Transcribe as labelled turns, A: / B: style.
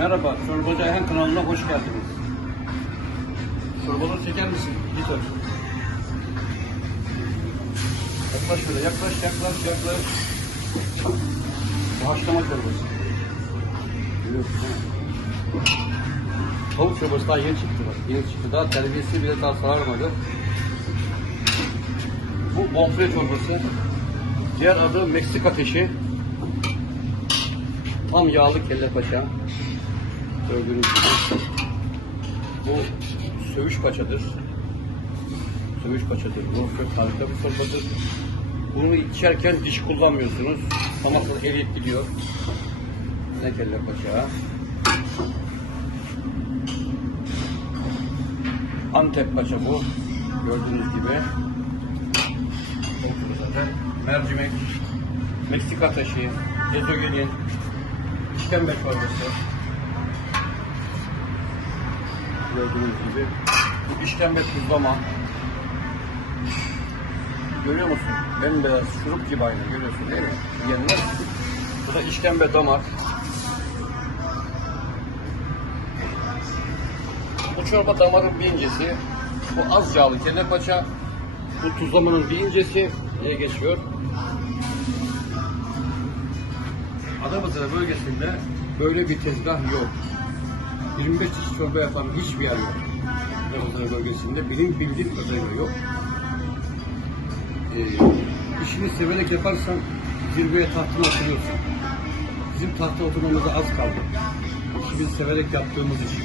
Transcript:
A: Merhaba, Çorbacı Ayhan kanalına hoş geldiniz. Çorbaları çeker misin? Git. Yaklaş şöyle, yaklaş, yaklaş, yaklaş. Haşlama çorbası. Tavuk çorbası daha yeni çıktı bak. Yeni çıktı. Daha terbiyesi bile daha sararmadı. Bu bonfile çorbası. Diğer adı Meksika ateşi. Tam yağlı kelle paça. Gibi. Bu söğüş paçadır. Söğüş paçadır. Bu çok harika bir çorbadır. Bunu içerken diş kullanmıyorsunuz. Ama eriyip gidiyor. Ne kelle paça. Antep paça bu. Gördüğünüz gibi. Zaten mercimek, Meksika taşı, ezogelin, işkembe çorbası. Gördüğünüz gibi. Bu işkembe tuzlama. Görüyor musun? Bembeyaz, şurup gibi aynı. Görüyorsun değil mi? Yiyenler. Bu da işkembe damak. Bu çorba damarın bir incesi. Bu az yağlı kelle paça. Bu tuzlamanın bir incesi diye geçiyor. Adapazarı bölgesinde böyle bir tezgah yok. 25 çeşit çorba yapan hiçbir yer yok. Adapazarı bölgesinde benim bildiğim kadarıyla yok. Ee, işini severek yaparsan zirveye tahtına oturuyorsun. Bizim tahta oturmamıza az kaldı. İşimizi severek yaptığımız için.